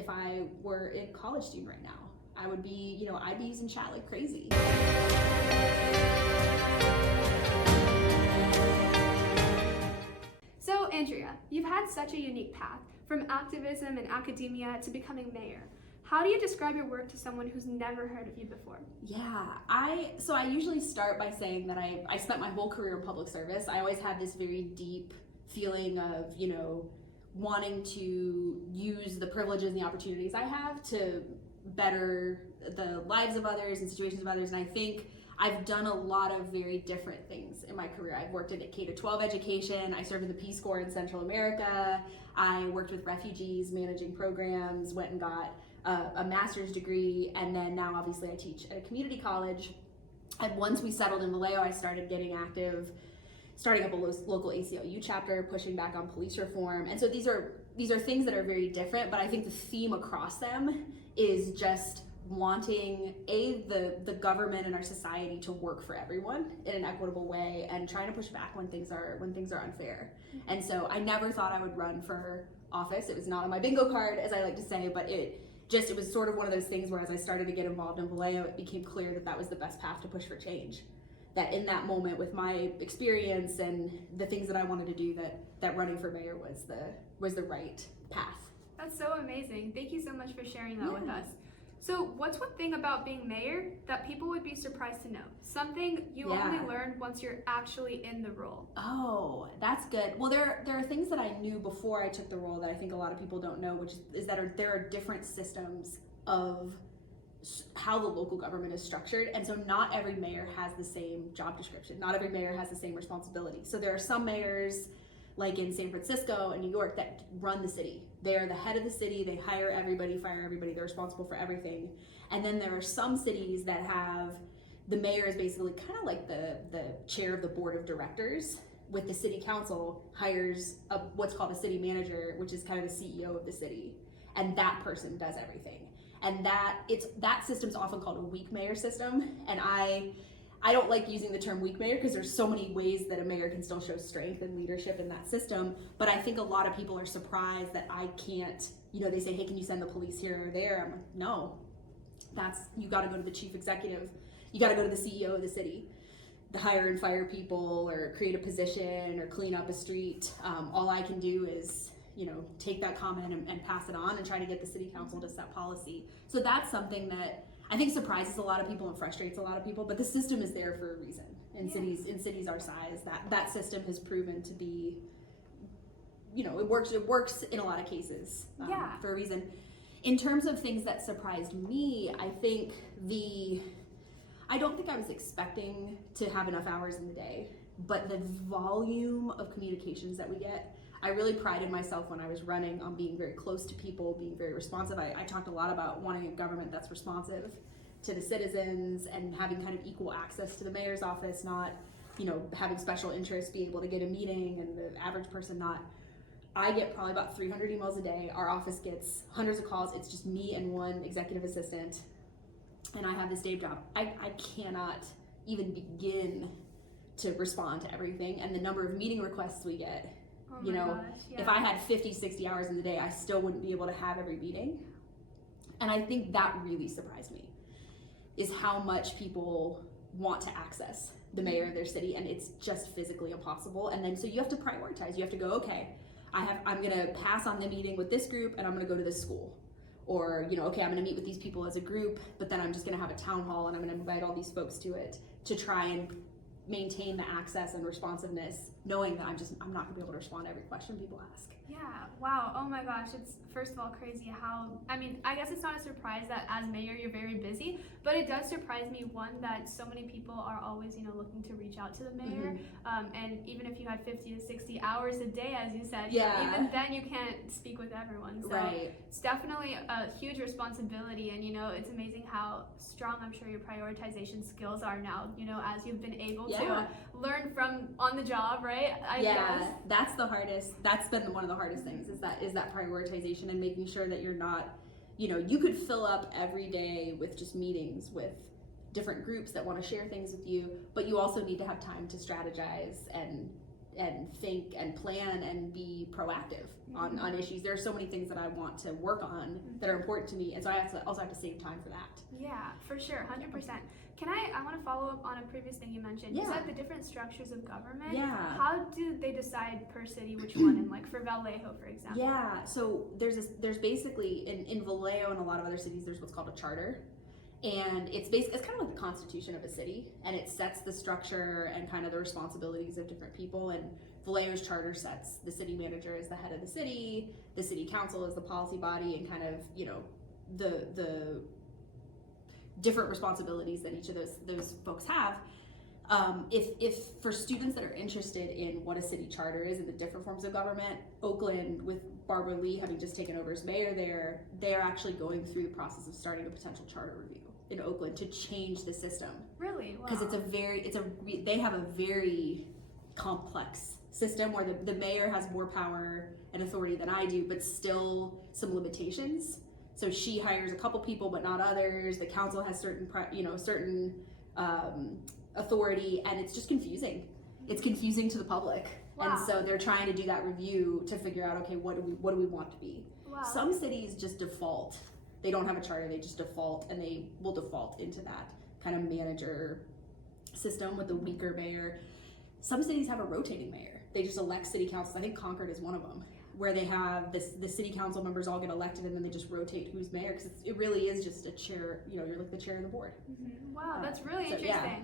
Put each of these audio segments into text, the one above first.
if I were a college student right now. I would be, I'd be using chat like crazy. So, Andrea, you've had such a unique path, from activism and academia to becoming mayor. How do you describe your work to someone who's never heard of you before? Yeah, I usually start by saying that I spent my whole career in public service. I always had this very deep feeling of, wanting to use the privileges and the opportunities I have to better the lives of others and situations of others. And I think I've done a lot of very different things in my career. I've worked in K-12 education. I served in the Peace Corps in Central America. I worked with refugees, managing programs, went and got a master's degree, and then now obviously I teach at a community college. And once we settled in Vallejo, I started getting active, starting up a local ACLU chapter, pushing back on police reform. And so these are things that are very different, but I think the theme across them is just wanting the government and our society to work for everyone in an equitable way, and trying to push back when things are unfair. And so I never thought I would run for office. It was not on my bingo card, as I like to say, but it was sort of one of those things where as I started to get involved in Vallejo, it became clear that that was the best path to push for change. That in that moment, with my experience and the things that I wanted to do, that running for mayor was the right path. That's so amazing. Thank you so much for sharing that with us. So what's one thing about being mayor that people would be surprised to know? Something you only learn once you're actually in the role. Oh, that's good. Well, there are things that I knew before I took the role that I think a lot of people don't know, which is that there are different systems of how the local government is structured. And so not every mayor has the same job description. Not every mayor has the same responsibility. So there are some mayors, like in San Francisco and New York, that run the city. They are the head of the city. They hire everybody, fire everybody. They're responsible for everything. And then there are some cities that have the mayor is basically kind of like the chair of the board of directors, with the city council hires what's called a city manager, which is kind of the CEO of the city. And that person does everything. And that system's often called a weak mayor system. And I don't like using the term weak mayor because there's so many ways that a mayor can still show strength and leadership in that system. But I think a lot of people are surprised that I can't, they say, hey, can you send the police here or there? I'm like, no, you got to go to the chief executive. You got to go to the CEO of the city, the hire and fire people, or create a position or clean up a street. All I can do is, take that comment and pass it on and try to get the city council to set policy. So that's something that I think surprises a lot of people and frustrates a lot of people, but the system is there for a reason. In cities our size, that system has proven to be, it works in a lot of cases for a reason. In terms of things that surprised me, I don't think I was expecting to have enough hours in the day, but the volume of communications that we get, I really prided myself when I was running on being very close to people, being very responsive. I talked a lot about wanting a government that's responsive to the citizens and having kind of equal access to the mayor's office, not, having special interests be able to get a meeting and the average person not. I get probably about 300 emails a day. Our office gets hundreds of calls. It's just me and one executive assistant, and I have this day job. I cannot even begin to respond to everything, and the number of meeting requests we get. If I had 50, 60 hours in the day, I still wouldn't be able to have every meeting. And I think that really surprised me, is how much people want to access the mayor of their city, and it's just physically impossible. And then so you have to prioritize. You have to go, okay, I'm gonna pass on the meeting with this group and I'm gonna go to this school. Or, okay, I'm gonna meet with these people as a group, but then I'm just gonna have a town hall and I'm gonna invite all these folks to it to try and maintain the access and responsiveness, knowing that I'm not gonna be able to respond to every question people ask. Yeah, wow, oh my gosh, it's first of all crazy how, I guess it's not a surprise that as mayor you're very busy, but it does surprise me, one, that so many people are always, looking to reach out to the mayor, and even if you had 50 to 60 hours a day, as you said, even then you can't speak with everyone, so it's definitely a huge responsibility, and it's amazing how strong I'm sure your prioritization skills are now, as you've been able to learn from on the job, right? I guess. That's the hardest. That's been one of the hardest things is that prioritization and making sure that you're not, you could fill up every day with just meetings with different groups that want to share things with you, but you also need to have time to strategize and think and plan and be proactive on issues. There are so many things that I want to work on that are important to me, and so I also have to save time for that. Yeah, for sure, 100%. I want to follow up on a previous thing you mentioned. You said the different structures of government. Yeah. How do they decide per city which one? And like for Vallejo, for example. Yeah. So there's basically in Vallejo and a lot of other cities, there's what's called a charter, and it's kind of like the constitution of a city, and it sets the structure and kind of the responsibilities of different people. And Vallejo's charter sets the city manager as the head of the city council is the policy body, and kind of the different responsibilities that each of those folks have. If for students that are interested in what a city charter is and the different forms of government, Oakland, with Barbara Lee having just taken over as mayor there, they're actually going through the process of starting a potential charter review in Oakland to change the system. Really? Wow. Because they have a very complex system where the mayor has more power and authority than I do, but still some limitations. So she hires a couple people, but not others. The council has certain authority, and it's just confusing. It's confusing to the public. Wow. And so they're trying to do that review to figure out, okay, what do we want to be? Wow. Some cities just default. They don't have a charter, they just default, and they will default into that kind of manager system with the weaker mayor. Some cities have a rotating mayor. They just elect city councils. I think Concord is one of them, where they have the city council members all get elected, and then they just rotate who's mayor, because it really is just a chair. You're like the chair of the board. Mm-hmm. Wow, that's really interesting. Yeah.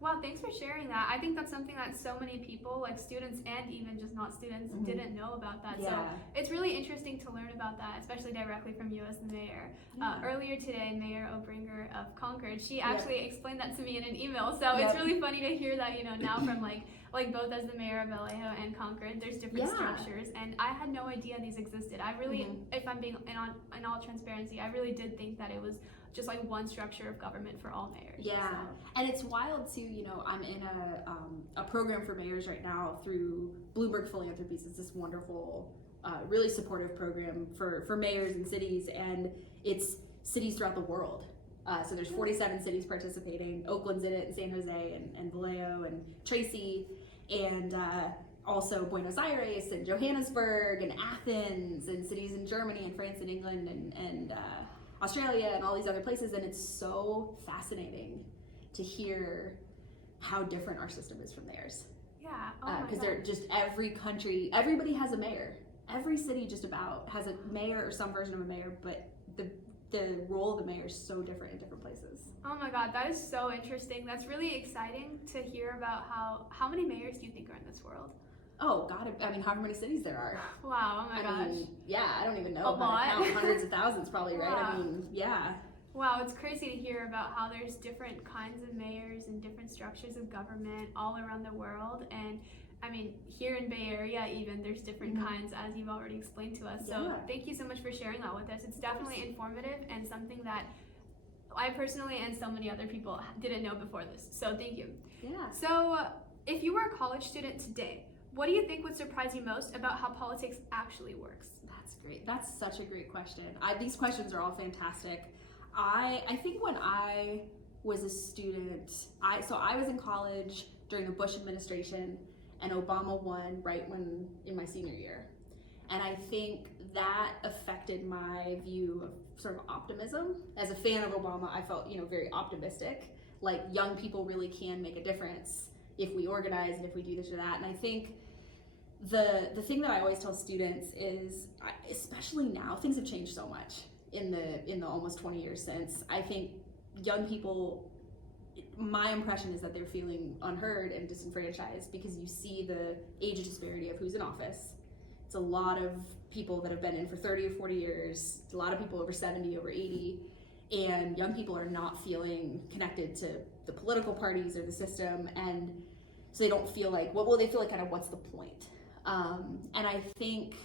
Wow, thanks for sharing that. I think that's something that so many people, like students and even just not students, didn't know about that. Yeah. So it's really interesting to learn about that, especially directly from you as the mayor. Yeah. Earlier today, Mayor Obringer of Concord, she actually explained that to me in an email. So it's really funny to hear that, now from like both as the mayor of Vallejo and Concord, there's different structures, and I had no idea these existed. I really, if I'm being in all transparency, I really did think that it was just like one structure of government for all mayors. Yeah, so. And it's wild too. I'm in a program for mayors right now through Bloomberg Philanthropies. It's this wonderful, really supportive program for mayors and cities, and it's cities throughout the world. So there's 47 cities participating. Oakland's in it, and San Jose, and Vallejo, and Tracy, and also Buenos Aires, and Johannesburg, and Athens, and cities in Germany, and France, and England, and Australia, and all these other places. And it's so fascinating to hear how different our system is from theirs. Yeah. Because they're just every country, everybody has a mayor. Every city just about has a mayor or some version of a mayor, but the role of the mayor is so different in different places. Oh my God, that is so interesting. That's really exciting to hear about how many mayors do you think are in this world? Oh God, I mean, however many cities there are. Wow, oh my gosh. Mean, yeah, I don't even know. A lot. Count hundreds of thousands probably, right? Wow. I mean, yeah. Wow, it's crazy to hear about how there's different kinds of mayors and different structures of government all around the world. And I mean, here in Bay Area even, there's different kinds, as you've already explained to us. So thank you so much for sharing that with us. It's definitely informative and something that I personally and so many other people didn't know before this. So thank you. Yeah. So if you were a college student today, what do you think would surprise you most about how politics actually works? That's great. That's such a great question. These questions are all fantastic. I think when I was a student, I was in college during the Bush administration, and Obama won right when in my senior year. And I think that affected my view of sort of optimism. As a fan of Obama, I felt, very optimistic. Like, young people really can make a difference if we organize and if we do this or that. And I think the thing that I always tell students is, especially now, things have changed so much in the almost 20 years since. I think young people, my impression is that they're feeling unheard and disenfranchised because you see the age disparity of who's in office. It's a lot of people that have been in for 30 or 40 years, a lot of people over 70, over 80, and young people are not feeling connected to the political parties or the system, and so they don't feel like, they feel like kind of what's the point? And I think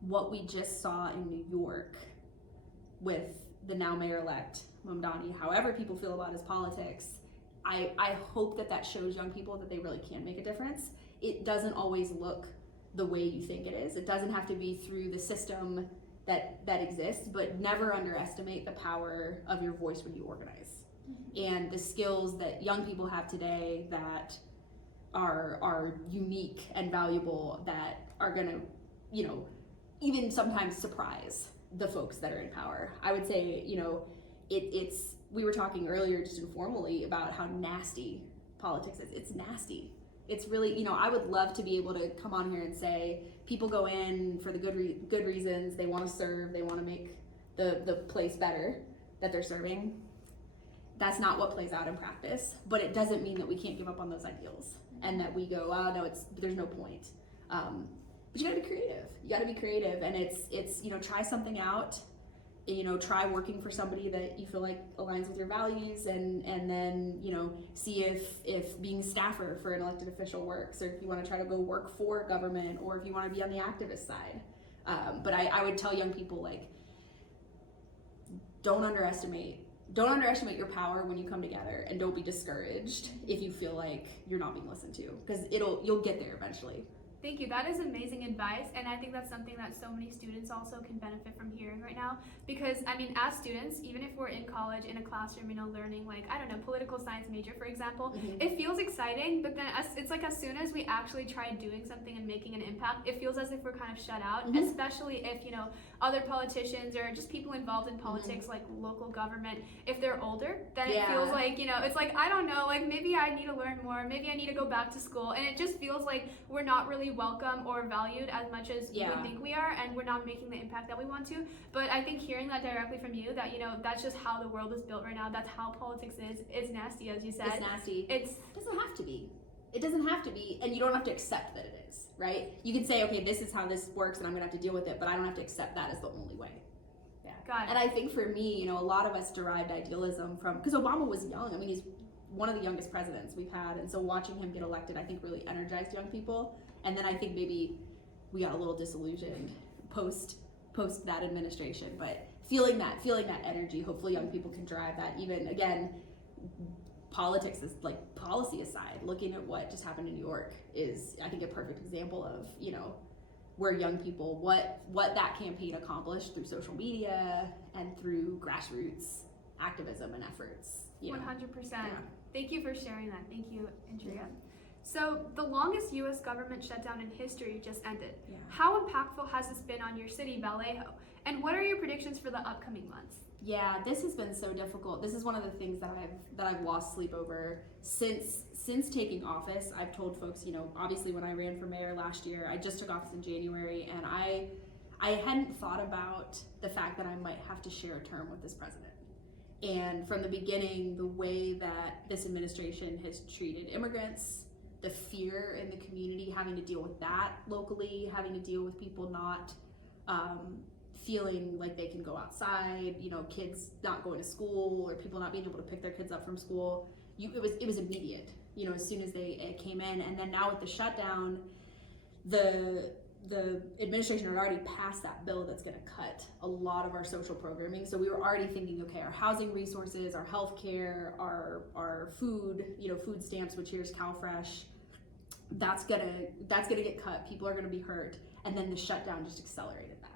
what we just saw in New York with the now mayor-elect Mamdani, however people feel about his politics, I hope that shows young people that they really can make a difference. It doesn't always look the way you think it is. It doesn't have to be through the system that exists, but never underestimate the power of your voice when you organize. And the skills that young people have today that are unique and valuable, that are gonna, you know, even sometimes surprise the folks that are in power. I would say, you know, it's we were talking earlier just informally about how nasty politics is. It's nasty. It's really, you know, I would love to be able to come on here and say people go in for the good reasons. They want to serve. They want to make the place better that they're serving. That's not what plays out in practice, but it doesn't mean that we can't give up on those ideals and that we go, oh no, there's no point. But you gotta be creative. You gotta be creative, and it's you know, try something out. You know, try working for somebody that you feel like aligns with your values, and then, you know, see if being staffer for an elected official works, or if you want to try to go work for government, or if you want to be on the activist side. But I would tell young people, like, don't underestimate your power when you come together, and don't be discouraged if you feel like you're not being listened to, because you'll get there eventually. Thank you. That is amazing advice, and I think that's something that so many students also can benefit from hearing right now. Because, I mean, as students, even if we're in college, in a classroom, you know, learning, like, I don't know, political science major, for example, it feels exciting, but then it's like as soon as we actually try doing something and making an impact, it feels as if we're kind of shut out, especially if, you know, other politicians or just people involved in politics, like local government, if they're older, then it feels like, you know, it's like, I don't know, like, maybe I need to learn more, maybe I need to go back to school, and it just feels like we're not really welcome or valued as much as we think we are, and we're not making the impact that we want to. But I think hearing that directly from you, that, you know, that's just how the world is built right now, that's how politics is. It's nasty, as you said. It's nasty. It doesn't have to be. It doesn't have to be, and you don't have to accept that it is, right? You can say, okay, this is how this works, and I'm gonna have to deal with it, but I don't have to accept that as the only way. Yeah. Got it. And I think for me, you know, a lot of us derived idealism from, because Obama was young. I mean, he's one of the youngest presidents we've had, and so watching him get elected, I think, really energized young people. And then I think maybe we got a little disillusioned post that administration, but feeling that energy, hopefully young people can drive that. Even, again, politics is, like, policy aside, looking at what just happened in New York is, I think, a perfect example of, you know, where young people, what that campaign accomplished through social media and through grassroots activism and efforts. 100%. Thank you for sharing that. Thank you, Andrea. So the longest U.S. government shutdown in history just ended. How impactful has this been on your city, Vallejo? And what are your predictions for the upcoming months? Yeah, this has been so difficult. This is one of the things that I've lost sleep over since taking office. I've told folks, you know, obviously when I ran for mayor last year, I just took office in January, and I hadn't thought about the fact that I might have to share a term with this president. And from the beginning, the way that this administration has treated immigrants, the fear in the community, having to deal with that locally, having to deal with people not feeling like they can go outside, you know, kids not going to school, or people not being able to pick their kids up from school. It was immediate, you know, as soon as they came in. And then now with the shutdown, the administration had already passed that bill that's going to cut a lot of our social programming. So we were already thinking, okay, our housing resources, our healthcare, our food, you know, food stamps, which here's CalFresh, that's gonna get cut. People are gonna be hurt. And then the shutdown just accelerated that.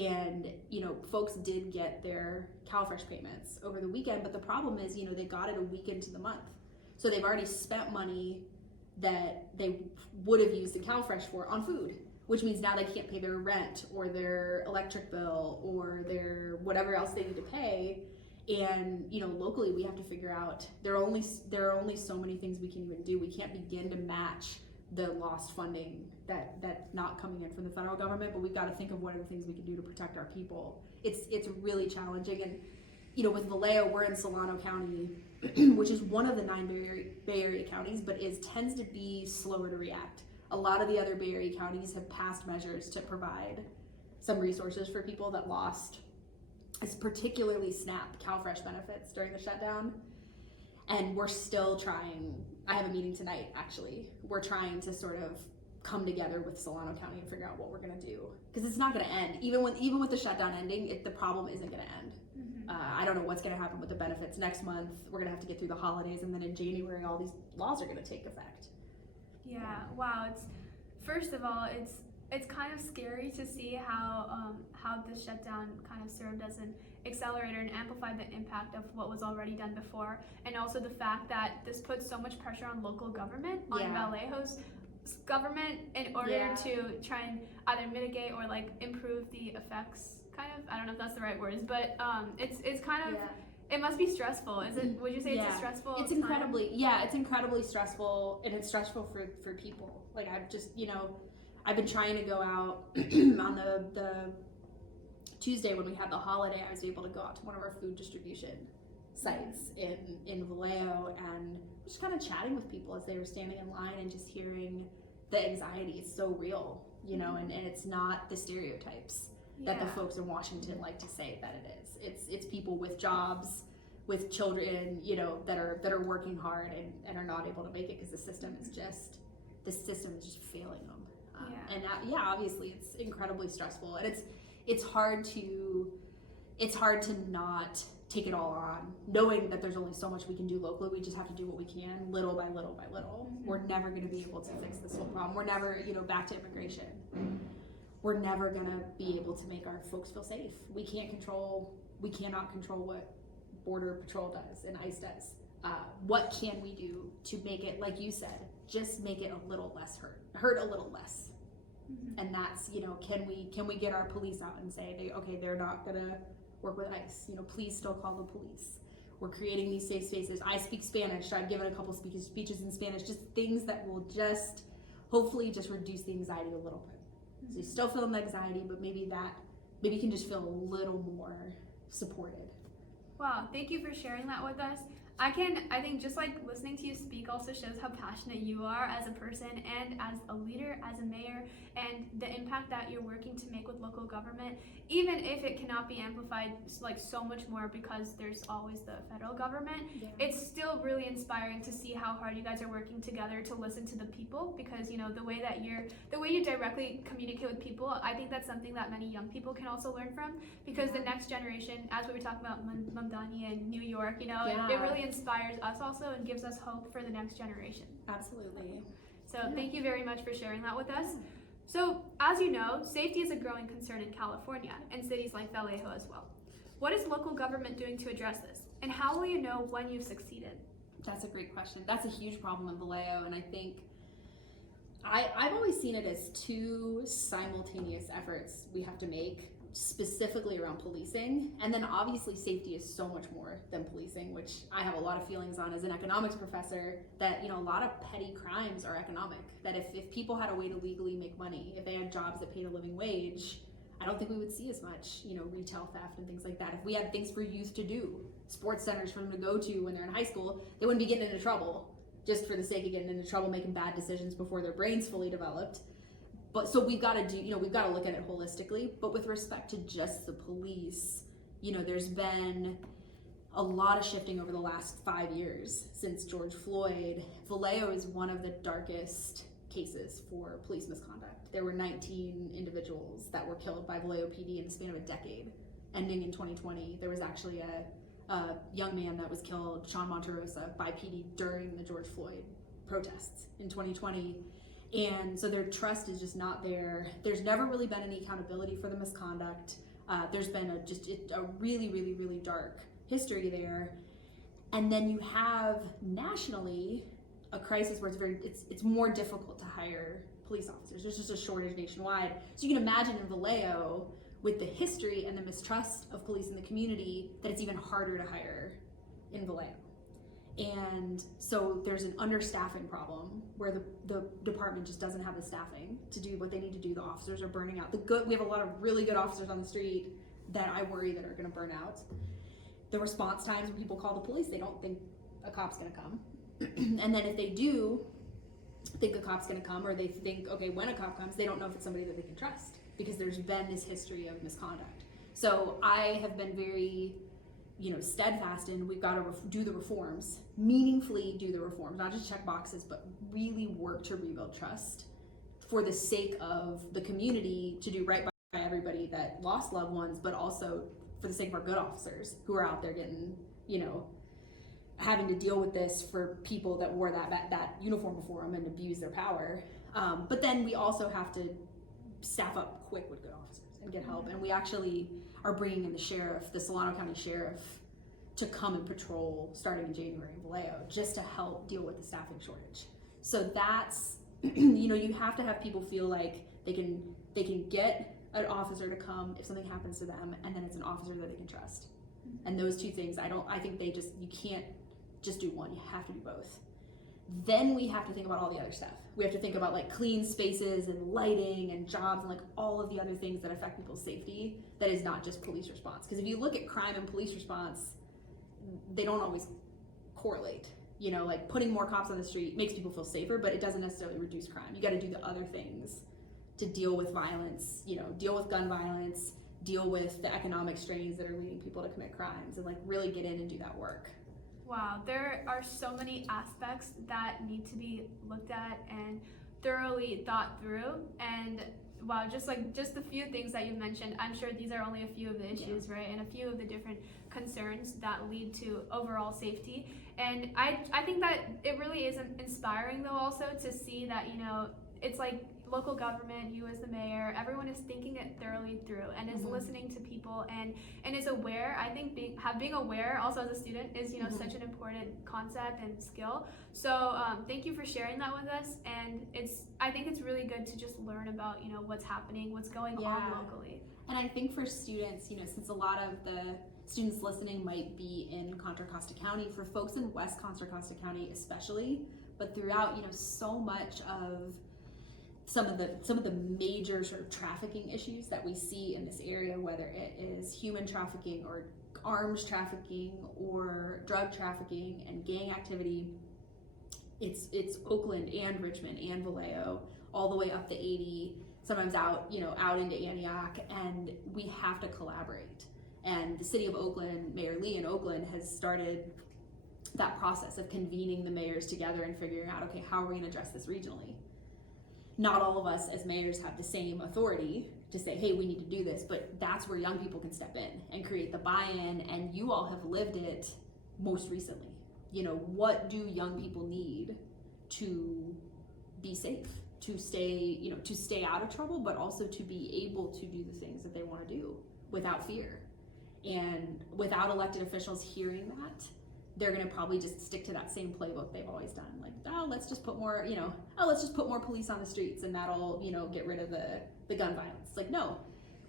And, you know, folks did get their CalFresh payments over the weekend, but the problem is, you know, they got it a week into the month. So they've already spent money that they would have used the CalFresh for on food, which means now they can't pay their rent or their electric bill or their whatever else they need to pay. And, you know, locally we have to figure out, there are only so many things we can even do. We can't begin to match the lost funding that's not coming in from the federal government, but we've got to think of what are the things we can do to protect our people. It's really challenging. And, you know, with Vallejo, we're in Solano County, which is one of the 9 Bay Area counties, but tends to be slower to react. A lot of the other Bay Area counties have passed measures to provide some resources for people that lost, it's particularly SNAP, CalFresh benefits during the shutdown. And we're still trying, I have a meeting tonight actually, we're trying to sort of come together with Solano County and figure out what we're gonna do. Because it's not gonna end, even with the shutdown ending, the problem isn't gonna end. I don't know what's gonna happen with the benefits next month. We're gonna have to get through the holidays, and then in January, all these laws are gonna take effect. Yeah, wow, first of all, it's it's kind of scary to see how this shutdown kind of served as an accelerator and amplified the impact of what was already done before, and also the fact that this puts so much pressure on local government, on Vallejo's government, in order to try and either mitigate or like improve the effects. Kind of, I don't know if that's the right words, but it's kind of. It must be stressful. Is it? Would you say it's a stressful? It's incredibly, it's incredibly stressful, and it's stressful for people. Like I've just, I've been trying to go out on the Tuesday when we had the holiday. I was able to go out to one of our food distribution sites in Vallejo and just kind of chatting with people as they were standing in line and just hearing the anxiety. It's so real, and it's not the stereotypes that the folks in Washington like to say that it is. It's people with jobs, with children, that are working hard and are not able to make it because the system is just failing them. And obviously it's incredibly stressful, and it's hard to not take it all on, knowing that there's only so much we can do locally. We just have to do what we can, little by little by little. We're never going to be able to fix this whole problem. We're never, back to immigration. We're never gonna be able to make our folks feel safe. We cannot control what Border Patrol does and ICE does. What can we do to make it, like you said, just make it a little less hurt a little less? And that's, can we get our police out and say, they're not gonna work with ICE, please still call the police. We're creating these safe spaces. I speak Spanish, so I've given a couple speeches in Spanish, just things that will just hopefully just reduce the anxiety a little bit. So you still feel the anxiety, but maybe you can just feel a little more supported. Wow, thank you for sharing that with us. I think just like listening to you speak also shows how passionate you are as a person and as a leader, as a mayor, and the impact that you're working to make with local government, even if it cannot be amplified like so much more because there's always the federal government. It's still really inspiring to see how hard you guys are working together to listen to the people, because the way you directly communicate with people, I think that's something that many young people can also learn from, because the next generation, as we were talking about Mamdani and New York, it really inspires us also and gives us hope for the next generation. Absolutely. So thank you very much for sharing that with us. So as you know, safety is a growing concern in California and cities like Vallejo as well. What is local government doing to address this? And how will you know when you've succeeded? That's a great question. That's a huge problem in Vallejo, and I think I've always seen it as two simultaneous efforts we have to make, specifically around policing. And then obviously safety is so much more than policing, which I have a lot of feelings on as an economics professor, that a lot of petty crimes are economic. That if people had a way to legally make money, if they had jobs that paid a living wage, I don't think we would see as much retail theft and things like that. If we had things for youth to do, sports centers for them to go to when they're in high school, they wouldn't be getting into trouble just for the sake of getting into trouble, making bad decisions before their brain's fully developed. But so we've got to we've got to look at it holistically. But with respect to just the police, there's been a lot of shifting over the last 5 years since George Floyd. Vallejo is one of the darkest cases for police misconduct. There were 19 individuals that were killed by Vallejo PD in the span of a decade, ending in 2020. There was actually a young man that was killed, Sean Monterosa, by PD during the George Floyd protests in 2020. And so their trust is just not there. There's never really been any accountability for the misconduct. There's been a really, really, really dark history there. And then you have nationally a crisis where it's more difficult to hire police officers. There's just a shortage nationwide. So you can imagine in Vallejo, with the history and the mistrust of police in the community, that it's even harder to hire in Vallejo. And so there's an understaffing problem where the department just doesn't have the staffing to do what they need to do. The officers are burning out. We have a lot of really good officers on the street that I worry that are going to burn out. The response times when people call the police, they don't think a cop's going to come. And then if they do think a cop's going to come, or they think, okay, when a cop comes, they don't know if it's somebody that they can trust, because there's been this history of misconduct. So I have been very steadfast in, we've got to do the reforms, meaningfully do the reforms, not just check boxes, but really work to rebuild trust for the sake of the community, to do right by everybody that lost loved ones, but also for the sake of our good officers who are out there getting, having to deal with this for people that wore that uniform before them and abuse their power. But then we also have to staff up quick with good officers and get help. And we actually are bringing in the Solano County Sheriff, to come and patrol starting in January in Vallejo, just to help deal with the staffing shortage. So that's, you have to have people feel like they can get an officer to come if something happens to them, and then it's an officer that they can trust. And those two things, I think you can't just do one, you have to do both. Then we have to think about all the other stuff. We have to think about like clean spaces and lighting and jobs and like all of the other things that affect people's safety that is not just police response. Because if you look at crime and police response, they don't always correlate. Like putting more cops on the street makes people feel safer, but it doesn't necessarily reduce crime. You got to do the other things to deal with violence, deal with gun violence, deal with the economic strains that are leading people to commit crimes, and like really get in and do that work. Wow, there are so many aspects that need to be looked at and thoroughly thought through. And wow, just a few things that you mentioned, I'm sure these are only a few of the issues, right? And a few of the different concerns that lead to overall safety. And I think that it really is inspiring though also to see that, it's like local government, you as the mayor, everyone is thinking it thoroughly through and is listening to people and is aware. I think being aware also as a student is such an important concept and skill. So thank you for sharing that with us. And I think it's really good to just learn about what's happening, what's going on locally. And I think for students, since a lot of the students listening might be in Contra Costa County, for folks in West Contra Costa County especially, but throughout so much of some of the major sort of trafficking issues that we see in this area, whether it is human trafficking or arms trafficking or drug trafficking and gang activity, it's Oakland and Richmond and Vallejo, all the way up to 80, sometimes out into Antioch, and we have to collaborate. And the city of Oakland, Mayor Lee in Oakland, has started that process of convening the mayors together and figuring out, okay, how are we going to address this regionally? Not all of us as mayors have the same authority to say, hey, we need to do this, but that's where young people can step in and create the buy-in, and you all have lived it most recently. What do young people need to be safe, to stay out of trouble, but also to be able to do the things that they want to do without fear? And without elected officials hearing that, they're going to probably just stick to that same playbook they've always done. Like, let's just put more, let's just put more police on the streets and that'll, get rid of the gun violence. Like, no,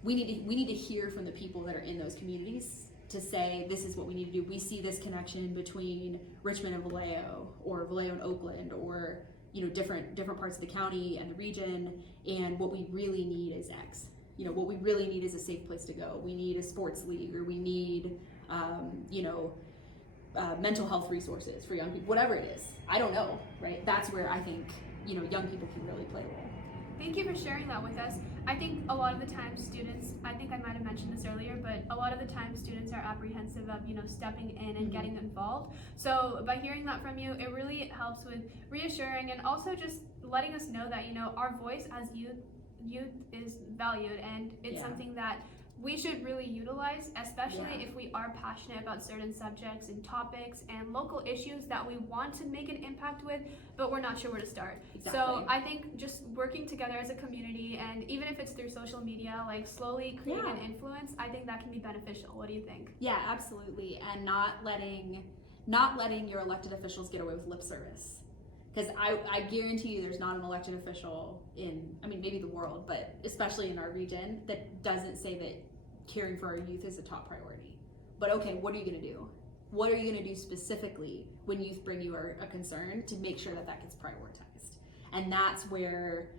we need to hear from the people that are in those communities to say, this is what we need to do. We see this connection between Richmond and Vallejo, or Vallejo and Oakland, or, different parts of the county and the region. And what we really need is X. What we really need is a safe place to go. We need a sports league, or we need, mental health resources for young people, whatever it is. I don't know, right? That's where I think, young people can really play a role. Thank you for sharing that with us. I think a lot of the time students, I think I might have mentioned this earlier, but a lot of the time students are apprehensive of, stepping in and getting involved. So by hearing that from you, it really helps with reassuring and also just letting us know that, our voice as youth is valued, and it's something that we should really utilize, especially if we are passionate about certain subjects and topics and local issues that we want to make an impact with, but we're not sure where to start. Exactly. So I think just working together as a community, and even if it's through social media, like slowly creating an influence, I think that can be beneficial. What do you think? Yeah, absolutely. And not letting your elected officials get away with lip service. Because I guarantee you there's not an elected official maybe the world, but especially in our region, that doesn't say that caring for our youth is a top priority. But okay, what are you gonna do? What are you gonna do specifically when youth bring you a concern to make sure that gets prioritized? And that's where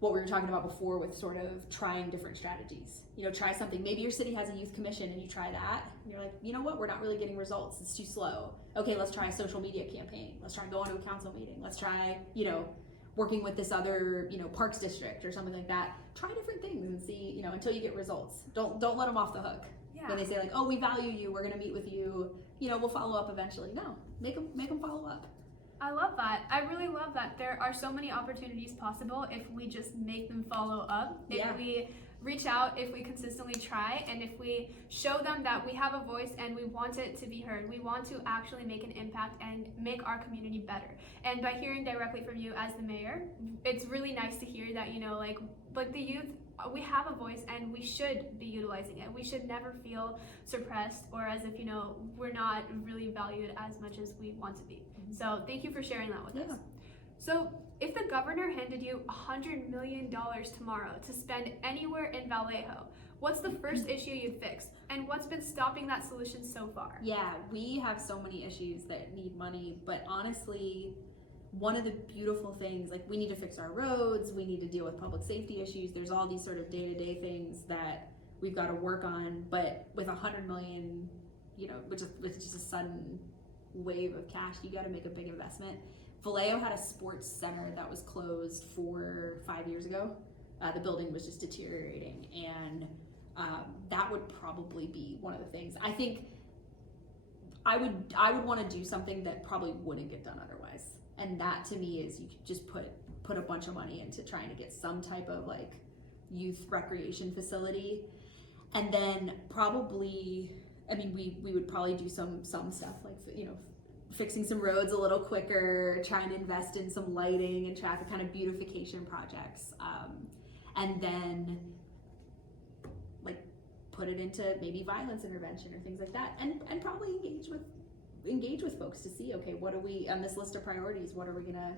what we were talking about before with sort of trying different strategies. Try something. Maybe your city has a youth commission and you try that, and you're like, you know what, we're not really getting results. It's too slow. Okay, let's try a social media campaign. Let's try going to a council meeting. Let's try, working with this other, parks district or something like that. Try different things and see, until you get results. Don't let them off the hook. When they say like, oh, we value you, we're gonna meet with you, we'll follow up eventually. No, make them follow up. I love that. I really love that. There are so many opportunities possible if we just make them follow up. If we reach out if we consistently try, and if we show them that we have a voice and we want it to be heard. We want to actually make an impact and make our community better. And by hearing directly from you as the mayor, it's really nice to hear that, you know, like the youth, we have a voice and we should be utilizing it. We should never feel suppressed or as if, you know, we're not really valued as much as we want to be. So thank you for sharing that with us. So if the governor handed you $100 million tomorrow to spend anywhere in Vallejo, what's the first issue you'd fix? And what's been stopping that solution so far? Yeah, we have so many issues that need money, but honestly, one of the beautiful things, like we need to fix our roads, we need to deal with public safety issues, there's all these sort of day-to-day things that we've got to work on, but with 100 million, you know, which is just a sudden wave of cash, you got to make a big investment. Vallejo had a sports center that was closed 5 years ago. The building was just deteriorating, and that would probably be one of the things. I think I would want to do something that probably wouldn't get done otherwise. And that to me is you could just put a bunch of money into trying to get some type of like youth recreation facility. And then probably, I mean, we would probably do some stuff like, you know, fixing some roads a little quicker, trying to invest in some lighting and traffic kind of beautification projects. And then like put it into maybe violence intervention or things like that. And probably engage with folks to see, okay, what are we on this list of priorities, what are we gonna,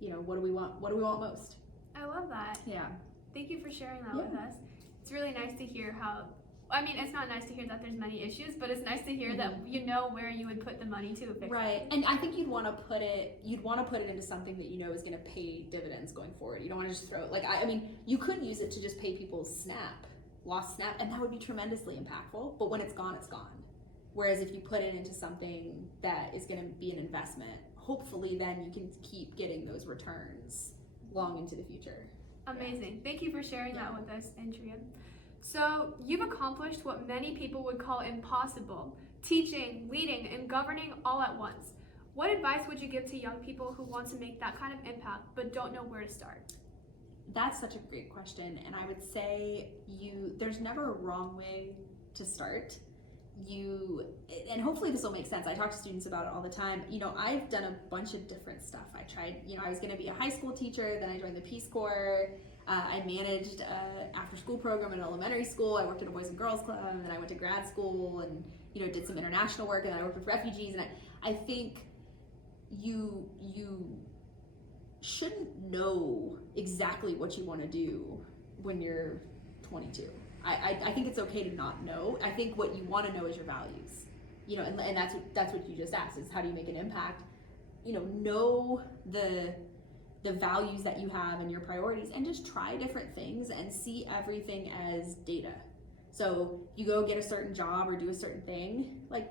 you know, what do we want most? I love that. Yeah, thank you for sharing that with us. It's really nice to hear how, I mean, it's not nice to hear that there's many issues, but it's nice to hear that you know where you would put the money to fix right it. And I think you'd want to put it into something that you know is going to pay dividends going forward. You don't want to just throw it, like I mean you could use it to just pay people's lost SNAP, and that would be tremendously impactful, but when it's gone, it's gone. Whereas if you put it into something that is going to be an investment, hopefully then you can keep getting those returns long into the future. Amazing. Thank you for sharing that with us, Andrea. So you've accomplished what many people would call impossible: teaching, leading, and governing all at once. What advice would you give to young people who want to make that kind of impact but don't know where to start? That's such a great question, and I would say there's never a wrong way to start. And hopefully this will make sense. I talk to students about it all the time. You know, I've done a bunch of different stuff. I tried, you know, I was going to be a high school teacher, then I joined the Peace Corps. I managed an after-school program in elementary school. I worked at a Boys and Girls Club, and then I went to grad school and, you know, did some international work, and I worked with refugees. And I think you shouldn't know exactly what you want to do when you're 22. I think it's okay to not know. I think what you want to know is your values, you know, and that's what you just asked, is how do you make an impact? You know the values that you have and your priorities, and just try different things and see everything as data. So you go get a certain job or do a certain thing, like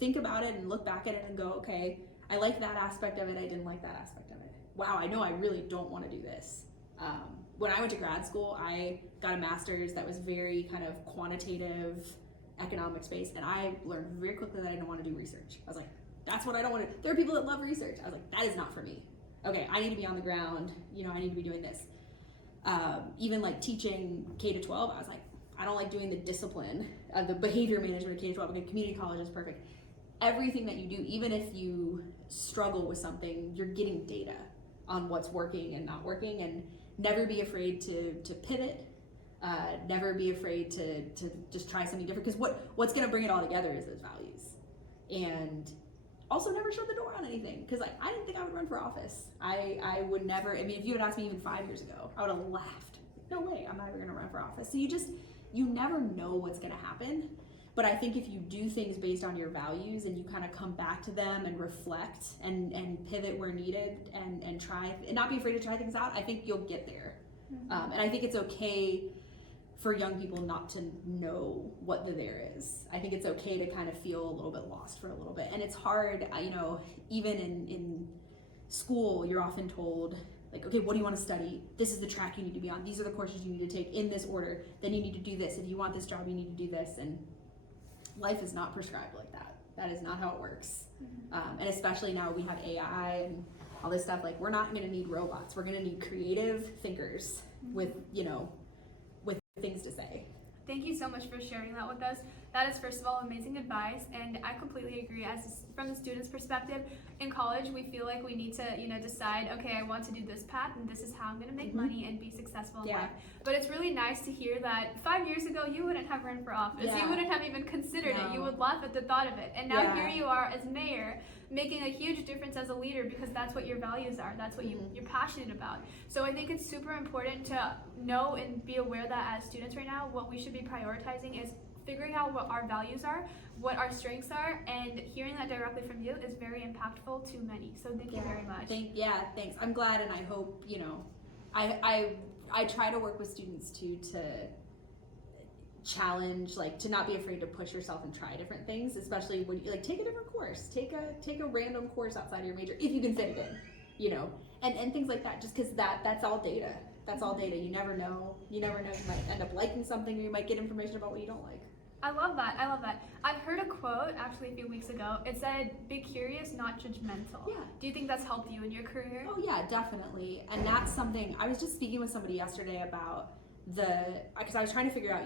think about it and look back at it and go, okay, I like that aspect of it, I didn't like that aspect of it. Wow, I know I really don't want to do this. When I went to grad school, I got a master's that was very kind of quantitative, economics based, and I learned very quickly that I didn't want to do research. I was like, that's what I don't want to. There are people that love research. I was like, that is not for me. Okay, I need to be on the ground. You know, I need to be doing this. Even like teaching K to 12, I was like, I don't like doing the discipline of the behavior management of K to 12. Okay, community college is perfect. Everything that you do, even if you struggle with something, you're getting data on what's working and not working, and never be afraid to pivot. Never be afraid to just try something different, because what's going to bring it all together is those values. And also never shut the door on anything, because I didn't think I would run for office. I would never, I mean, if you had asked me even 5 years ago, I would have laughed. No way, I'm not ever going to run for office. So you never know what's going to happen. But I think if you do things based on your values and you kind of come back to them and reflect and pivot where needed and try, and not be afraid to try things out, I think you'll get there. Mm-hmm. And I think it's okay for young people not to know what the there is. I think it's okay to kind of feel a little bit lost for a little bit. And it's hard, you know, even in school, you're often told, like, okay, what do you want to study? This is the track you need to be on. These are the courses you need to take in this order. Then you need to do this. If you want this job, you need to do this. And life is not prescribed like that. That is not how it works. Mm-hmm. And especially now we have AI and all this stuff, like we're not going to need robots. We're going to need creative thinkers with, with things to say. Thank you so much for sharing that with us. That is, first of all, amazing advice, and I completely agree. From the student's perspective, in college, we feel like we need to, decide, okay, I want to do this path, and this is how I'm going to make money and be successful in life. But it's really nice to hear that 5 years ago, you wouldn't have run for office. You wouldn't have even considered it. You would laugh at the thought of it. And now here you are as mayor, making a huge difference as a leader, because that's what your values are. That's what you're passionate about. So I think it's super important to know and be aware that as students right now, what we should be prioritizing is figuring out what our values are, what our strengths are, and hearing that directly from you is very impactful to many. So thank you very much. Thanks. I'm glad, and I hope, I try to work with students too to challenge, to not be afraid to push yourself and try different things, especially when you take a different course, take a random course outside of your major if you can fit it in, and things like that. Just because that's all data. That's all data. You never know. You might end up liking something, or you might get information about what you don't like. I love that. I've heard a quote actually a few weeks ago. It said, "Be curious, not judgmental." Yeah. Do you think that's helped you in your career? Oh yeah, definitely. And that's something I was just speaking with somebody yesterday about because I was trying to figure out,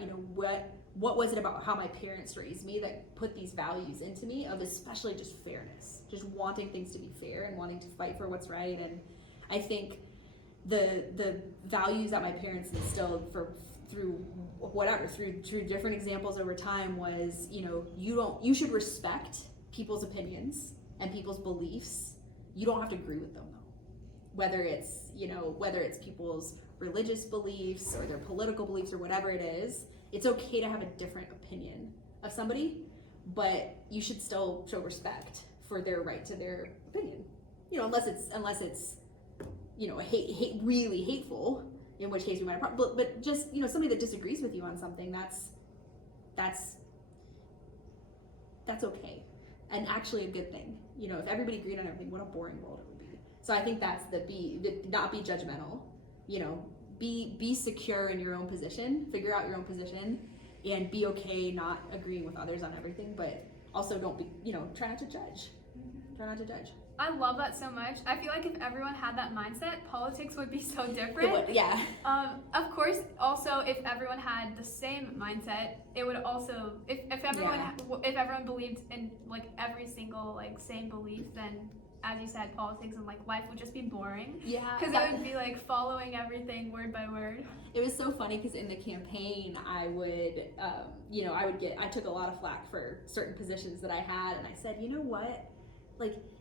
what was it about how my parents raised me that put these values into me of especially just fairness, just wanting things to be fair and wanting to fight for what's right. And I think the values that my parents instilled through different examples over time was, you should respect people's opinions and people's beliefs. You don't have to agree with them though. Whether it's people's religious beliefs or their political beliefs or whatever it is, it's okay to have a different opinion of somebody, but you should still show respect for their right to their opinion. Unless it's really hateful, in which case we might have problems. But just, somebody that disagrees with you on something, that's okay. And actually a good thing. If everybody agreed on everything, what a boring world it would be. So I think that's not be judgmental, be secure in your own position, figure out your own position, and be okay not agreeing with others on everything, but also don't be, try not to judge. Try not to judge. I love that so much. I feel like if everyone had that mindset, politics would be so different. It would, yeah. Of course, also, if everyone had the same mindset, it would also, if everyone believed in every single same belief, then as you said, politics and life would just be boring. Yeah. Because it would be following everything word by word. It was so funny because in the campaign, I took a lot of flack for certain positions that I had, and I said, you know what?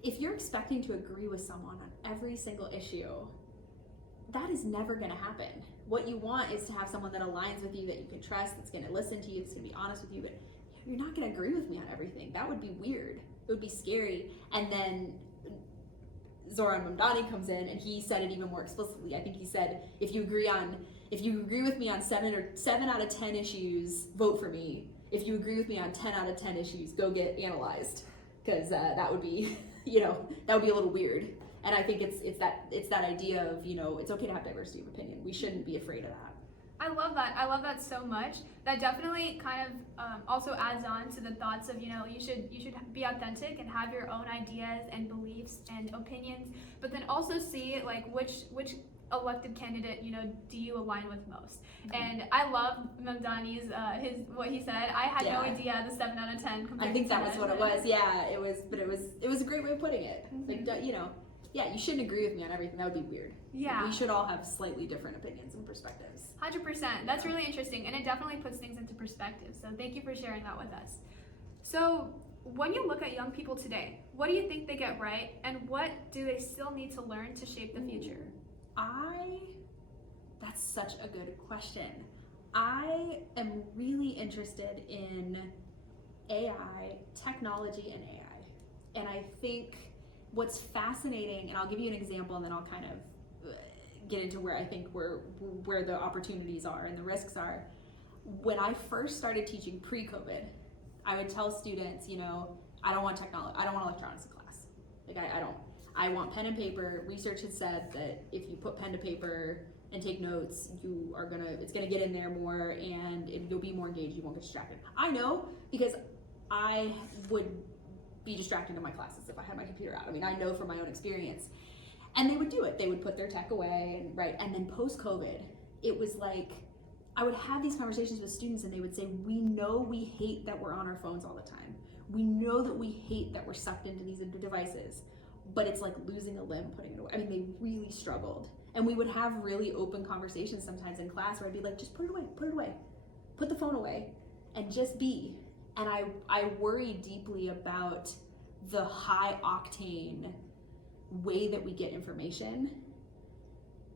If you're expecting to agree with someone on every single issue, that is never going to happen. What you want is to have someone that aligns with you, that you can trust, that's going to listen to you, that's going to be honest with you, but you're not going to agree with me on everything. That would be weird. It would be scary. And then Zoran Mamdani comes in and he said it even more explicitly. I think he said, if you agree with me on 7 out of 10 issues, vote for me. If you agree with me on 10 out of 10 issues, go get analyzed. Because that would be, that would be a little weird. And I think it's that idea of, it's okay to have diversity of opinion. We shouldn't be afraid of that. I love that so much. That definitely kind of also adds on to the thoughts of, you should be authentic and have your own ideas and beliefs and opinions, but then also see which elected candidate, do you align with most? Mm-hmm. And I love Mamdani's what he said. I had no idea the 7 out of 10. I think that was what it was. Yeah, it was a great way of putting it. Mm-hmm. You shouldn't agree with me on everything. That would be weird. Yeah. We should all have slightly different opinions and perspectives. 100%. That's really interesting, and it definitely puts things into perspective. So thank you for sharing that with us. So when you look at young people today, what do you think they get right, and what do they still need to learn to shape the future? That's such a good question. I am really interested in AI, technology and AI. And I think what's fascinating, and I'll give you an example and then I'll kind of get into where I think where the opportunities are and the risks are. When I first started teaching pre-COVID, I would tell students, I don't want technology, I don't want electronics in class. I don't. I want pen and paper. Research has said that if you put pen to paper and take notes, it's gonna get in there more, and you'll be more engaged. You won't get distracted. I know, because I would be distracted in my classes if I had my computer out. I know from my own experience. And they would do it. They would put their tech away and then post-COVID, it was like, I would have these conversations with students and they would say, we know we hate that we're on our phones all the time. We know that we hate that we're sucked into these devices, but it's like losing a limb putting it away. I mean, they really struggled. And we would have really open conversations sometimes in class where I'd be like, just put it away, put the phone away, and just be. And I worry deeply about the high octane way that we get information,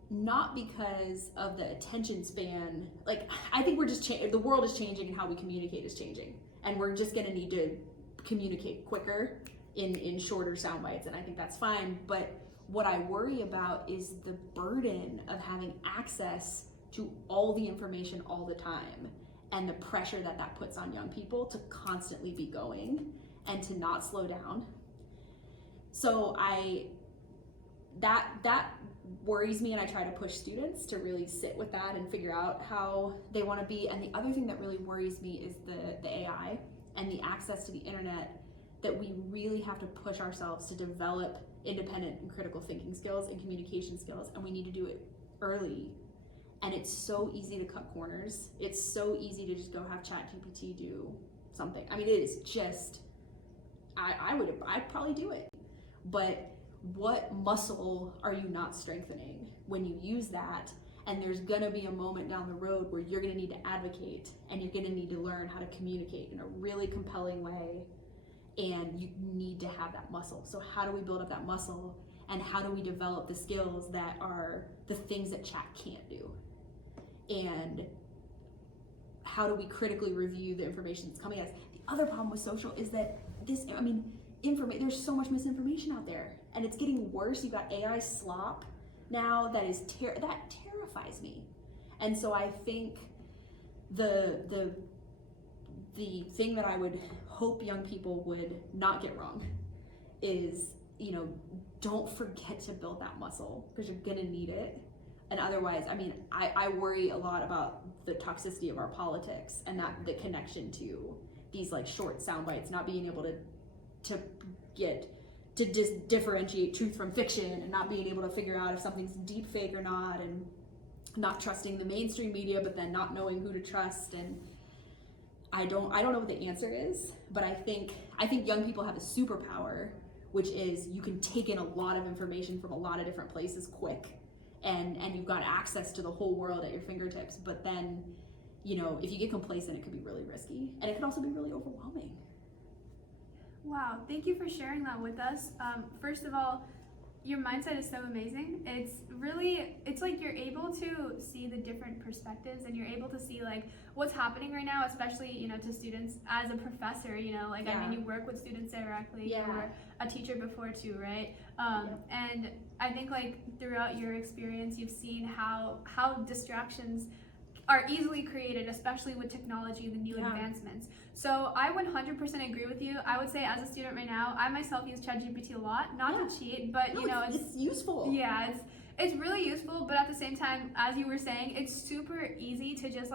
not because of the attention span. Like, I think we're just the world is changing and how we communicate is changing, and we're just gonna need to communicate quicker in shorter sound bites, and I think that's fine. But what I worry about is the burden of having access to all the information all the time, and the pressure that that puts on young people to constantly be going and to not slow down. So that worries me, and I try to push students to really sit with that and figure out how they want to be. And the other thing that really worries me is the AI and the access to the internet, that we really have to push ourselves to develop independent and critical thinking skills and communication skills, and we need to do it early. And it's so easy to cut corners. It's so easy to just go have ChatGPT do something. I mean, it is just, I'd probably do it. But what muscle are you not strengthening when you use that? And there's gonna be a moment down the road where you're gonna need to advocate, and you're gonna need to learn how to communicate in a really compelling way, and you need to have that muscle. So how do we build up that muscle, and how do we develop the skills that are the things that chat can't do? And how do we critically review the information that's coming at us? The other problem with social is that there's so much misinformation out there, and it's getting worse. You've got AI slop now that terrifies me. And so I think the thing that I would hope young people would not get wrong is, don't forget to build that muscle, because you're gonna need it. And otherwise, I worry a lot about the toxicity of our politics, and that the connection to these like short sound bites, not being able to differentiate truth from fiction, and not being able to figure out if something's deep fake or not, and not trusting the mainstream media, but then not knowing who to trust. And I don't know what the answer is, but I think young people have a superpower, which is you can take in a lot of information from a lot of different places quick, and you've got access to the whole world at your fingertips. But then, if you get complacent, it could be really risky, and it could also be really overwhelming. Wow, thank you for sharing that with us. First of all, your mindset is so amazing. It's like you're able to see the different perspectives, and you're able to see like what's happening right now, especially, to students as a professor, Yeah. you work with students directly. Yeah. You were a teacher before too, right? Yeah. And I think like throughout your experience, you've seen how distractions are easily created, especially with technology, the new advancements. So I 100% agree with you. I would say as a student right now, I myself use ChatGPT a lot, not to cheat, but it's useful. Yeah, it's really useful, but at the same time, as you were saying, it's super easy to just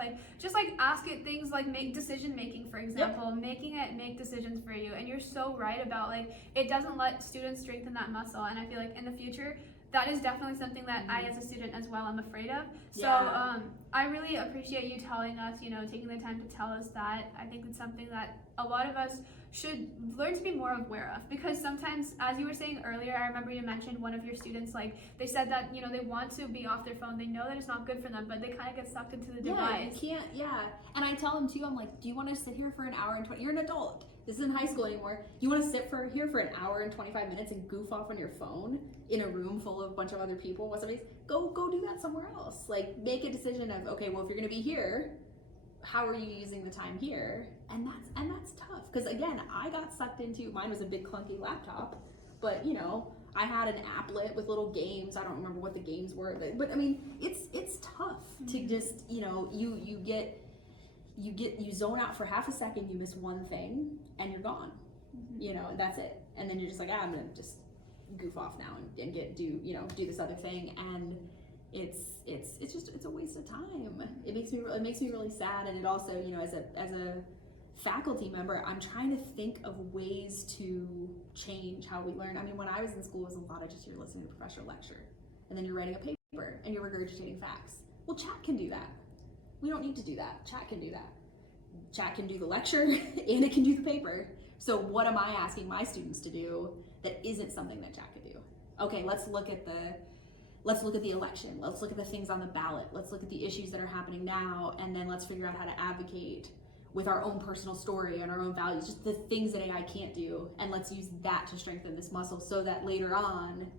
ask it things like make decision making, for example, making it make decisions for you. And you're so right about like it doesn't let students strengthen that muscle. And I feel like in the future, that is definitely something that I, as a student as well, am afraid of. So I really appreciate you telling us, taking the time to tell us that. I think it's something that a lot of us should learn to be more aware of, because sometimes, as you were saying earlier, I remember you mentioned one of your students, like they said that, they want to be off their phone. They know that it's not good for them, but they kind of get sucked into the device. And I tell them too, I'm like, do you want to sit here for an hour and 20, you're an adult. This isn't high school anymore. You want to sit here for an hour and 25 minutes and goof off on your phone in a room full of a bunch of other people? Go do that somewhere else. Like, make a decision of, okay, well, if you're going to be here, how are you using the time here? And that's tough, because again, I got sucked into, mine was a big clunky laptop, but I had an applet with little games. I don't remember what the games were, but it's tough to just, you zone out for half a second, you miss one thing, and you're gone. And that's it. And then you're just like, I'm gonna just goof off now and do this other thing. And it's a waste of time. It makes me really sad. And it also, as a faculty member, I'm trying to think of ways to change how we learn. When I was in school, it was a lot of just you're listening to a professor lecture, and then you're writing a paper and you're regurgitating facts. Well, chat can do that. We don't need to do that. Chat can do that. Chat can do the lecture and it can do the paper. So what am I asking my students to do that isn't something that chat could do? Okay, let's look at the election. Let's look at the things on the ballot. Let's look at the issues that are happening now, and then let's figure out how to advocate with our own personal story and our own values, just the things that AI can't do, and let's use that to strengthen this muscle so that later on,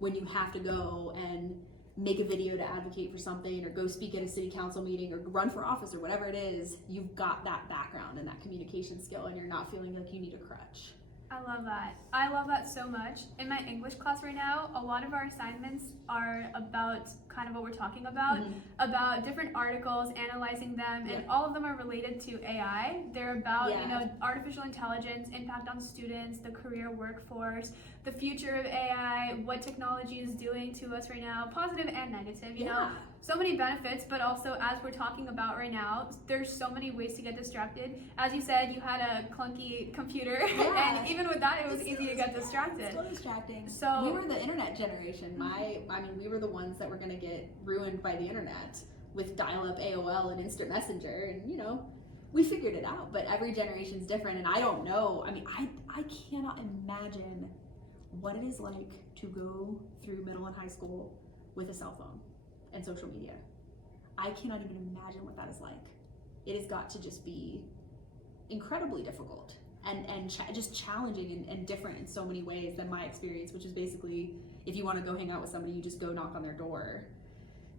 when you have to go and make a video to advocate for something or go speak at a city council meeting or run for office or whatever it is, you've got that background and that communication skill and you're not feeling like you need a crutch. I love that. I love that so much. In my English class right now, a lot of our assignments are about kind of what we're talking about, about different articles, analyzing them, and all of them are related to AI. They're about, artificial intelligence, impact on students, the career workforce, the future of AI, what technology is doing to us right now, positive and negative, you know. So many benefits, but also as we're talking about right now, there's so many ways to get distracted. As you said, you had a clunky computer, and even with that, it was easy to get distracted. It's so distracting. So we were the internet generation. We were the ones that were going to get ruined by the internet with dial-up AOL and instant messenger, and we figured it out. But every generation's different, and I don't know. I mean, I cannot imagine what it is like to go through middle and high school with a cell phone and social media. I cannot even imagine what that is like. It has got to just be incredibly difficult and just challenging and different in so many ways than my experience, which is basically, if you want to go hang out with somebody, you just go knock on their door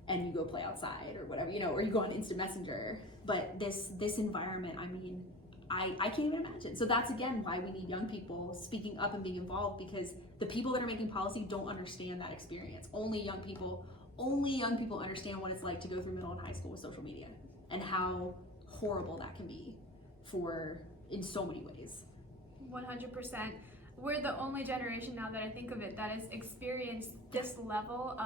and you go play outside or whatever, or you go on instant messenger. But this environment, I mean, I can't even imagine. So that's again why we need young people speaking up and being involved, because the people that are making policy don't understand that experience. Only young people understand what it's like to go through middle and high school with social media and how horrible that can be in so many ways. 100%. We're the only generation now that I think of it that has experienced this level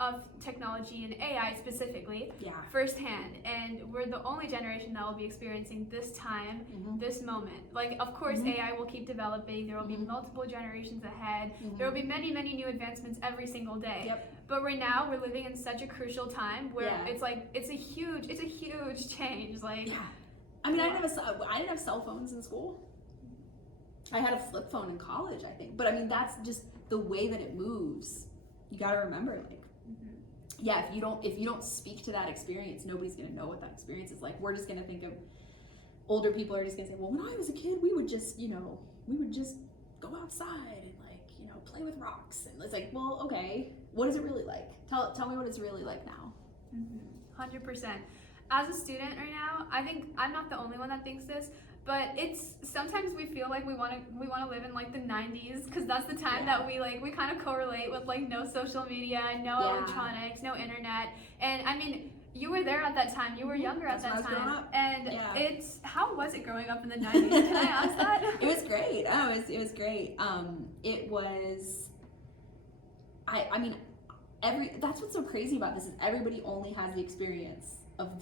of technology and AI specifically firsthand, and we're the only generation that will be experiencing this time, this moment. Like, of course, AI will keep developing. There will be multiple generations ahead. There will be many new advancements every single day. But right now, we're living in such a crucial time where it's like it's a huge change. Like, I mean, I didn't have cell phones in school. I had a flip phone in college, I think. But I mean, that's just the way that it moves. You got to remember, like. If you don't speak to that experience, nobody's gonna know what that experience is like. We're just gonna think of, older people are just gonna say, well, when I was a kid, we would just go outside and play with rocks. And it's like, well, okay, what is it really like? Tell me what it's really like now. 100%. As a student right now, I think I'm not the only one that thinks this, but it's sometimes we feel like we want to live in like the 90s, because that's the time that we kind of correlate with like no social media, no electronics, no internet. And I mean, you were there at that time. You were younger at that time. And how was it growing up in the 90s? Can I ask that? It was great. It was great. It was. I mean, that's what's so crazy about this is everybody only has the experience of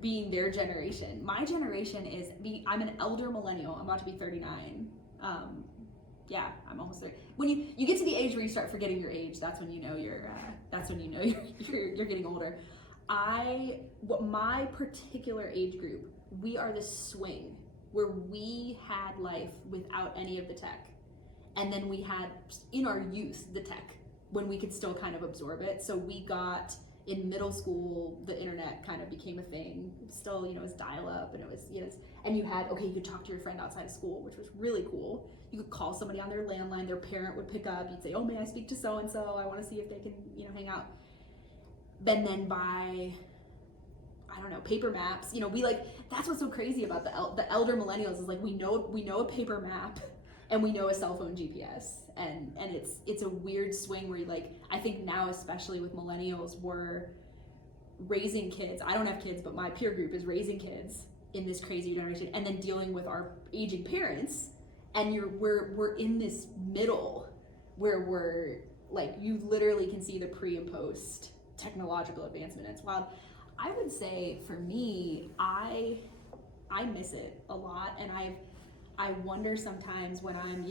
being their generation. My generation I'm an elder millennial. I'm about to be 39. I'm almost 30. When you get to the age where you start forgetting your age, that's when you know you're getting older. My particular age group, we are the swing where we had life without any of the tech, and then we had in our youth the tech when we could still kind of absorb it. So we got. In middle school, the internet kind of became a thing. Still, it was dial-up, and it was, and you could talk to your friend outside of school, which was really cool. You could call somebody on their landline, their parent would pick up, you'd say, oh, may I speak to so-and-so? I want to see if they can, hang out. Then by, I don't know, paper maps, that's what's so crazy about the elder millennials is like, we know a paper map, and we know a cell phone GPS, and it's a weird swing where I think now, especially with millennials, we're raising kids. I don't have kids, but my peer group is raising kids in this crazy generation, and then dealing with our aging parents, and we're in this middle where we're like, you literally can see the pre and post technological advancement. It's wild. I would say for me, I miss it a lot, and I wonder sometimes when I'm,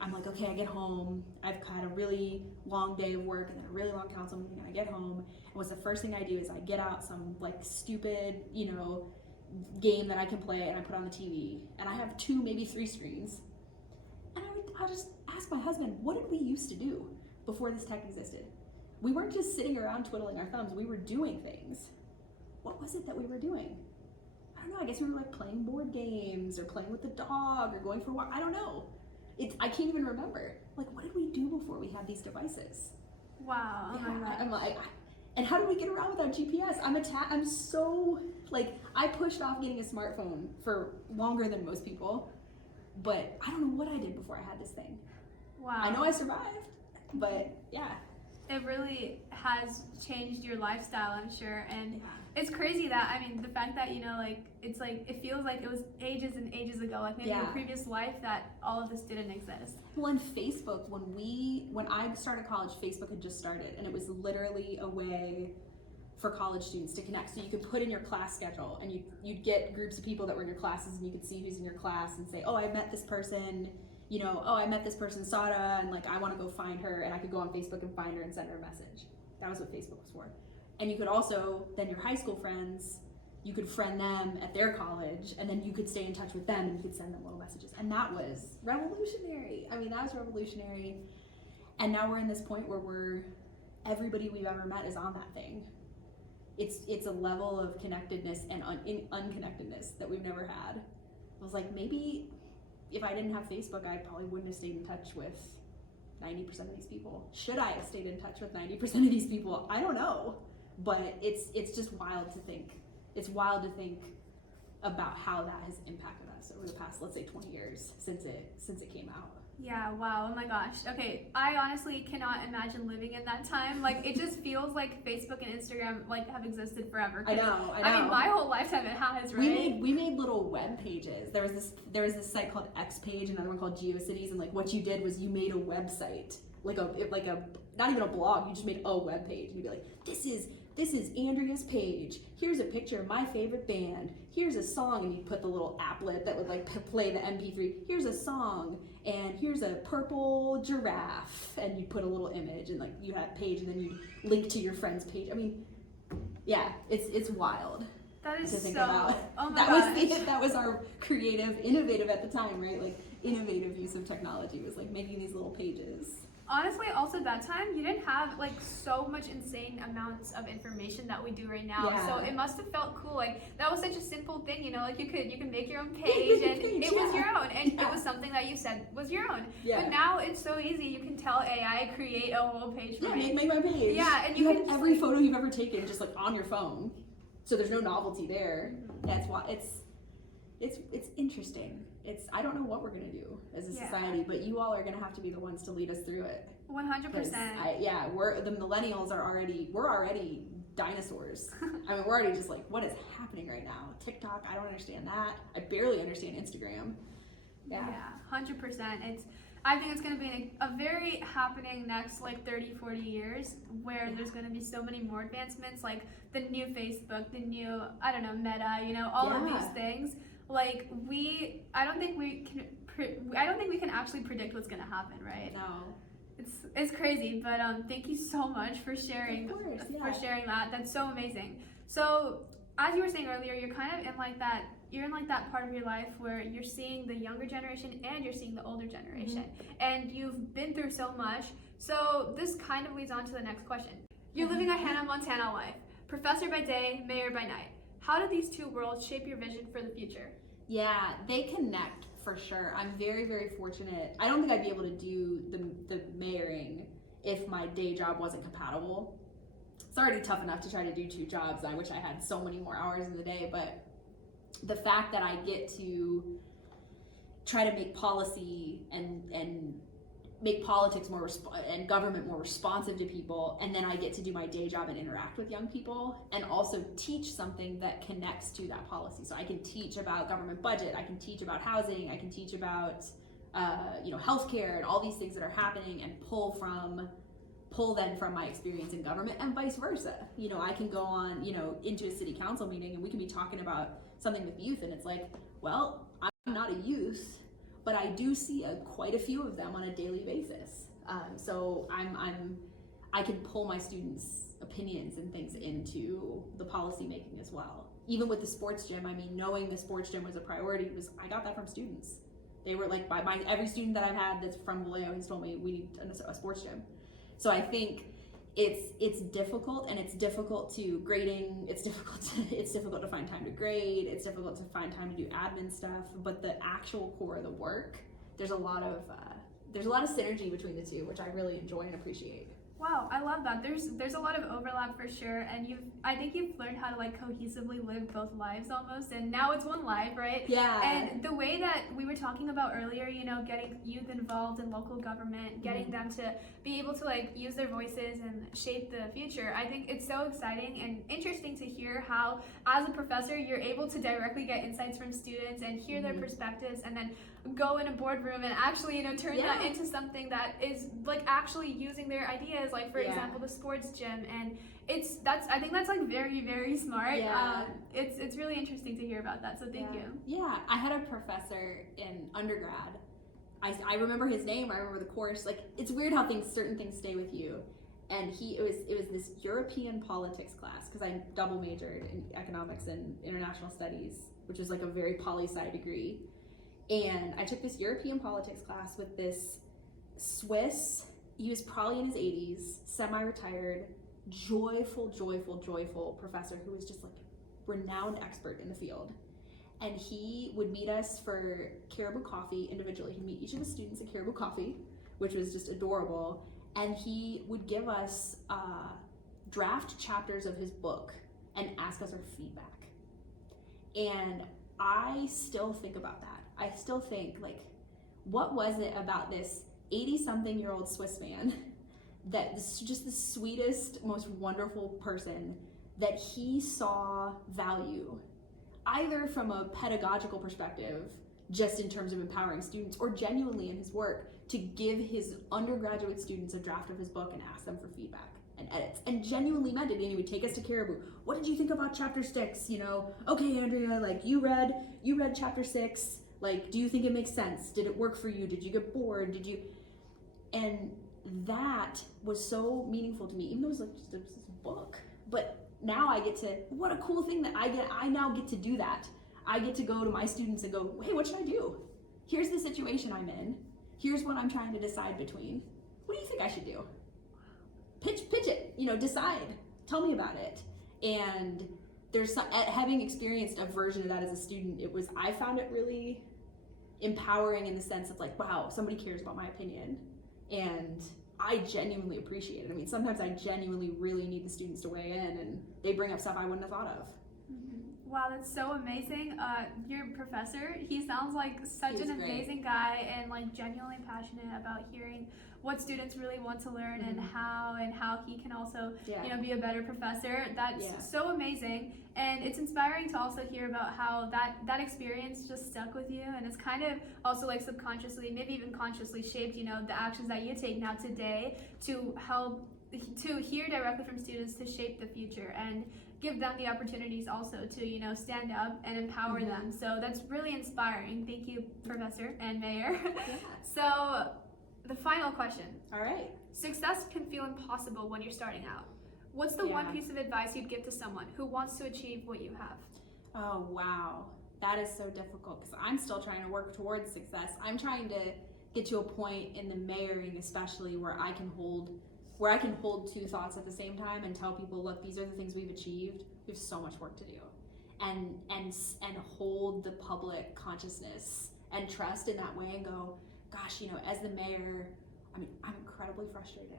I'm like, okay, I get home, I've had a really long day of work and then a really long council meeting, and I get home, and what's the first thing I do is I get out some like stupid, game that I can play, and I put on the TV, and I have 2, maybe 3 screens, and I'll just ask my husband, what did we used to do before this tech existed? We weren't just sitting around twiddling our thumbs, we were doing things. What was it that we were doing? I don't know, I guess we were like playing board games or playing with the dog or going for a walk. I don't know. I can't even remember. Like, what did we do before we had these devices? Wow. Oh my gosh. I'm like, and how did we get around without GPS? I'm so, like, I pushed off getting a smartphone for longer than most people, but I don't know what I did before I had this thing. Wow. I know I survived, but yeah. It really has changed your lifestyle, I'm sure, and it's crazy that, the fact that, it's like, it feels like it was ages and ages ago, like maybe in a previous life that all of this didn't exist. Well, and Facebook, when I started college, Facebook had just started, and it was literally a way for college students to connect. So you could put in your class schedule, and you'd get groups of people that were in your classes, and you could see who's in your class and say, oh, I met this person, I met this person, Sada, and like, I want to go find her, and I could go on Facebook and find her and send her a message. That was what Facebook was for. And you could also, then your high school friends, you could friend them at their college, and then you could stay in touch with them, and you could send them little messages. And that was revolutionary. That was revolutionary. And now we're in this point where everybody we've ever met is on that thing. It's a level of connectedness and unconnectedness that we've never had. I was like, maybe if I didn't have Facebook, I probably wouldn't have stayed in touch with 90% of these people. Should I have stayed in touch with 90% of these people? I don't know. But it's just wild to think. It's wild to think about how that has impacted us over the past, let's say, 20 years since it came out. Yeah, wow, oh my gosh. Okay, I honestly cannot imagine living in that time. Like, it just feels like Facebook and Instagram, like, have existed forever. I know. My whole lifetime it has, right? We made little web pages. There was this site called X Page, another one called GeoCities, and like what you did was you made a website, like a not even a blog, you just made a web page, and you'd be like, this is Andrea's page. Here's a picture of my favorite band. Here's a song, and you'd put the little applet that would like play the MP3. Here's a song, and here's a purple giraffe, and you put a little image, and like you had a page, and then you link to your friend's page. Yeah, it's wild. That is to think so. About. Oh my gosh. That was our creative, innovative at the time, right? Like innovative use of technology was like making these little pages. Honestly, also that time you didn't have like so much insane amounts of information that we do right now. Yeah. So it must have felt cool. Like that was such a simple thing, like you could make your own page and it was your own, and it was something that you said was your own. Yeah. But now it's so easy. You can tell AI create a whole page for me. Make my page. Yeah, and you have every photo you've ever taken just like on your phone, so there's no novelty there. That's why it's interesting. I don't know what we're gonna do as a society, but you all are gonna have to be the ones to lead us through it. 100%. We're the millennials we're already dinosaurs. We're already just like, what is happening right now? TikTok, I don't understand that. I barely understand Instagram. Yeah, 100%. I think it's going to be a very happening next like 30, 40 years where there's going to be so many more advancements, like the new Facebook, the new, Meta, all of these things. Like I don't think we can actually predict what's going to happen, right? No. It's crazy, but thank you so much for sharing. Of course, for sharing that. That's so amazing. So as you were saying earlier, you're kind of in like that. You're in like that part of your life where you're seeing the younger generation and you're seeing the older generation, and you've been through so much. So this kind of leads on to the next question. You're living a Hannah Montana life, professor by day, mayor by night. How do these two worlds shape your vision for the future? Yeah, they connect for sure. I'm very, very fortunate. I don't think I'd be able to do the mayoring if my day job wasn't compatible. It's already tough enough to try to do 2 jobs. I wish I had so many more hours in the day, but the fact that I get to try to make policy and make politics more and government more responsive to people, and then I get to do my day job and interact with young people and also teach something that connects to that policy. So I can teach about government budget, I can teach about housing, I can teach about healthcare and all these things that are happening, and pull then from my experience in government, and vice versa. I can go on into a city council meeting and we can be talking about something with youth, and it's like, well, I'm not a youth, but I do see quite a few of them on a daily basis. So I can pull my students' opinions and things into the policy making as well. Even with the sports gym, I mean, knowing the sports gym was a priority, I got that from students. They were like, every student that I've had that's from Vallejo has told me we need a sports gym. So I think it's difficult, and it's difficult to grading. It's difficult to find time to grade. It's difficult to find time to do admin stuff. But the actual core of the work, there's a lot of synergy between the two, which I really enjoy and appreciate. Wow, I love that. There's a lot of overlap for sure, and I think you've learned how to like cohesively live both lives almost, and now it's one life, right? Yeah. And the way that we were talking about earlier, you know, getting youth involved in local government, getting them to be able to like use their voices and shape the future, I think it's so exciting and interesting to hear how, as a professor, you're able to directly get insights from students and hear their perspectives, and then go in a boardroom and actually, you know, turn that into something that is like actually using their ideas, like for example the sports gym. And I think that's like very, very smart. It's really interesting to hear about that, so thank you. I had a professor in undergrad. I remember his name, I remember the course. Like, it's weird how certain things stay with you. And it was this European politics class, because I double majored in economics and international studies, which is like a very poli-sci degree. And I took this European politics class with this Swiss, he was probably in his 80s, semi-retired, joyful professor who was just like renowned expert in the field. And he would meet us for Caribou Coffee individually. He'd meet each of the students at Caribou Coffee, which was just adorable. And he would give us draft chapters of his book and ask us our feedback. And I still think about that. I still think, like, what was it about this 80-something-year-old Swiss man that just the sweetest, most wonderful person, that he saw value, either from a pedagogical perspective, just in terms of empowering students, or genuinely in his work, to give his undergraduate students a draft of his book and ask them for feedback and edits, and genuinely meant it. And he would take us to Caribou. What did you think about chapter 6? You know, okay, Andrea, like, you read chapter 6. Like, do you think it makes sense? Did it work for you? Did you get bored? And that was so meaningful to me, even though it was like just a book. But now what a cool thing that I now get to do that. I get to go to my students and go, hey, what should I do? Here's the situation I'm in. Here's what I'm trying to decide between. What do you think I should do? Pitch it, you know, decide. Tell me about it. And having experienced a version of that as a student, I found it really empowering in the sense of like, wow, somebody cares about my opinion, and I genuinely appreciate it. I mean, sometimes I genuinely really need the students to weigh in, and they bring up stuff I wouldn't have thought of. Wow, that's so amazing. Your professor, he sounds like such an amazing guy, and like genuinely passionate about hearing what students really want to learn, and how he can also you know, be a better professor. That's so amazing, and it's inspiring to also hear about how that experience just stuck with you, and it's kind of also like subconsciously, maybe even consciously shaped, you know, the actions that you take now today to help to hear directly from students to shape the future and give them the opportunities also to, you know, stand up and empower them. So that's really inspiring. Thank you, Professor and Mayor. So the final question. All right. Success can feel impossible when you're starting out. What's the one piece of advice you'd give to someone who wants to achieve what you have? Oh, wow. That is so difficult, because I'm still trying to work towards success. I'm trying to get to a point in the mayoring especially where I can hold two thoughts at the same time and tell people, look, these are the things we've achieved. We have so much work to do. And hold the public consciousness and trust in that way, and go, gosh, you know, as the mayor, I mean, I'm incredibly frustrated.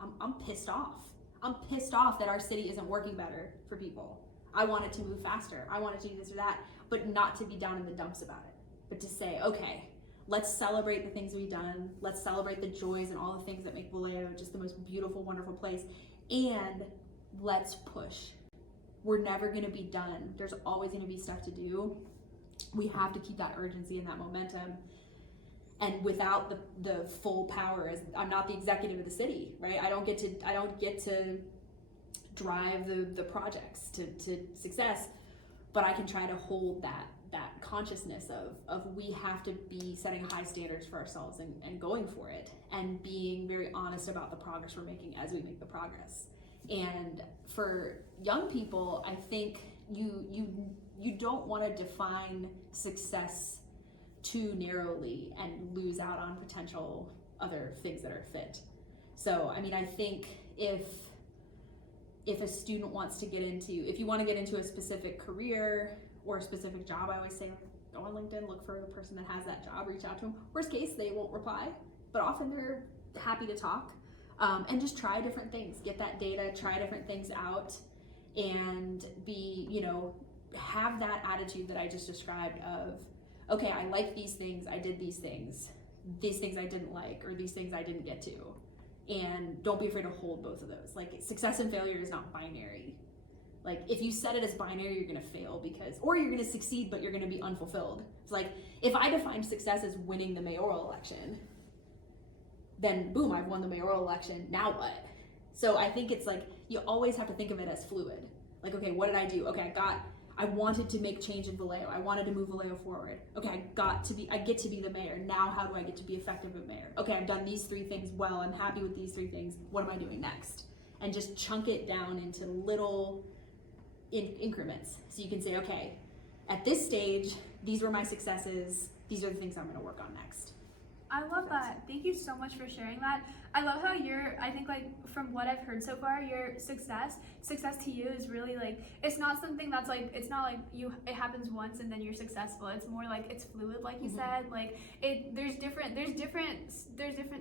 I'm pissed off. I'm pissed off that our city isn't working better for people. I want it to move faster. I want it to do this or that, but not to be down in the dumps about it, but to say, okay, let's celebrate the things we've done. Let's celebrate the joys and all the things that make Vallejo just the most beautiful, wonderful place. And let's push. We're never gonna be done. There's always gonna be stuff to do. We have to keep that urgency and that momentum. And without the full power, as I'm not the executive of the city, right? I don't get to drive the projects to success, but I can try to hold that consciousness of we have to be setting high standards for ourselves and going for it and being very honest about the progress we're making as we make the progress. And for young people, I think you don't want to define success too narrowly and lose out on potential other things that are fit. So, I mean, I think if a student wants to if you want to get into a specific career or a specific job, I always say, go on LinkedIn, look for the person that has that job, reach out to them. Worst case, they won't reply, but often they're happy to talk. And just try different things, get that data, try different things out, and have that attitude that I just described of, okay, I like these things, I did these things I didn't like, or these things I didn't get to. And don't be afraid to hold both of those. Like, success and failure is not binary. Like, if you set it as binary, you're gonna fail or you're gonna succeed, but you're gonna be unfulfilled. It's like, if I defined success as winning the mayoral election, then boom, I've won the mayoral election, now what? So I think it's like, you always have to think of it as fluid. Like, okay, what did I do? Okay, I wanted to make change in Vallejo. I wanted to move Vallejo forward. Okay, I get to be the mayor. Now how do I get to be effective as mayor? Okay, I've done these 3 things well. I'm happy with these 3 things. What am I doing next? And just chunk it down into little increments. So you can say, okay, at this stage, these were my successes. These are the things I'm gonna work on next. I love that. Thank you so much for sharing that. I love how I think like from what I've heard so far, your success to you is really like, it's not something that's like, it's not like it happens once and then you're successful. It's more like it's fluid, like you said. Like there's different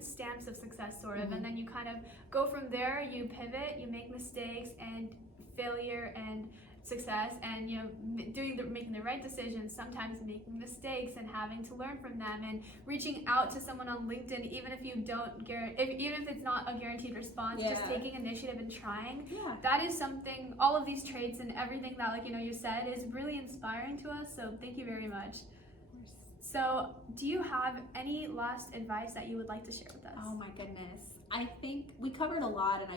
stamps of success sort of, and then you kind of go from there, you pivot, you make mistakes and failure and success, and making the right decisions, sometimes making mistakes and having to learn from them, and reaching out to someone on LinkedIn even if it's not a guaranteed response, just taking initiative and trying. That is something, all of these traits and everything that you said is really inspiring to us, so thank you very much. So do you have any last advice that you would like to share with us? Oh my goodness, I think we covered a lot, and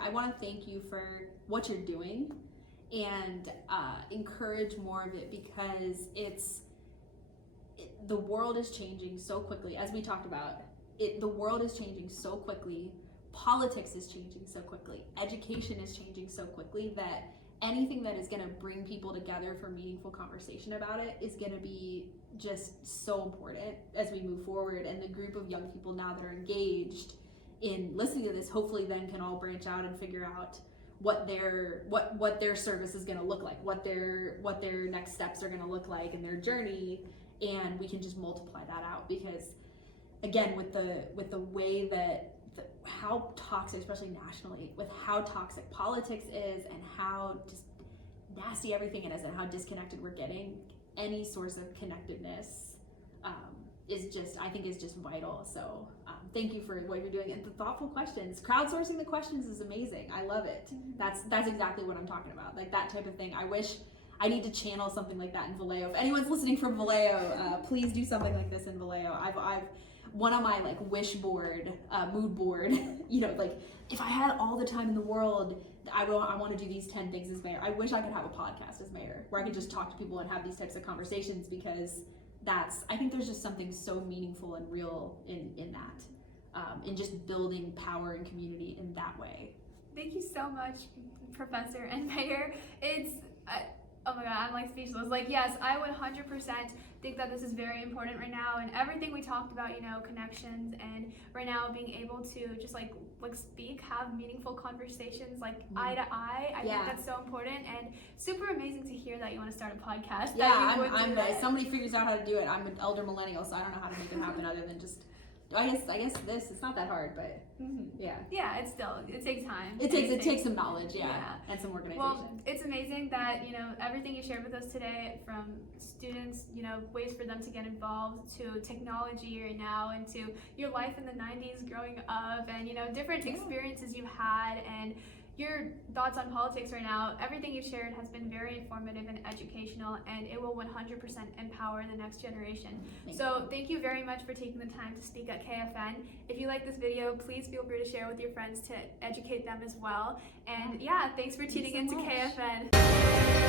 I want to thank you for what you're doing and encourage more of it, because the world is changing so quickly. As we talked about, the world is changing so quickly, politics is changing so quickly, education is changing so quickly, that anything that is going to bring people together for meaningful conversation about it is going to be just so important as we move forward. And the group of young people now that are engaged in listening to this hopefully then can all branch out and figure out what their service is going to look like, what their next steps are going to look like in their journey, and we can just multiply that out. Because again, with the way that how toxic, especially nationally, with how toxic politics is and how just nasty everything is and how disconnected we're getting, any source of connectedness is just vital. So thank you for what you're doing and the thoughtful questions. Crowdsourcing the questions is amazing. I love it. That's exactly what I'm talking about. Like that type of thing. I wish I need to channel something like that in Vallejo. If anyone's listening from Vallejo, please do something like this in Vallejo. I've one on my like wish board, mood board, like if I had all the time in the world, I want to do these 10 things as mayor. I wish I could have a podcast as mayor where I could just talk to people and have these types of conversations, because I think there's just something so meaningful and real in that, in just building power and community in that way. Thank you so much, Professor and Mayor. Oh my God, I'm like speechless. Like, yes, I would 100% think that this is very important right now, and everything we talked about, connections, and right now being able to just like speak, have meaningful conversations, like eye to eye. I think that's so important, and super amazing to hear that you want to start a podcast. Somebody figures out how to do it. I'm an elder millennial, so I don't know how to make it happen other than just. I guess it's not that hard, but yeah, it takes time. It takes some knowledge, and some organization. Well, it's amazing that everything you shared with us today, from students, ways for them to get involved, to technology right now, and to your life in the 90s growing up, and different experiences you had, and your thoughts on politics right now. Everything you shared has been very informative and educational, and it will 100% empower the next generation. Thank you very much for taking the time to speak at KFN. If you like this video, please feel free to share with your friends to educate them as well. And thanks for tuning into KFN.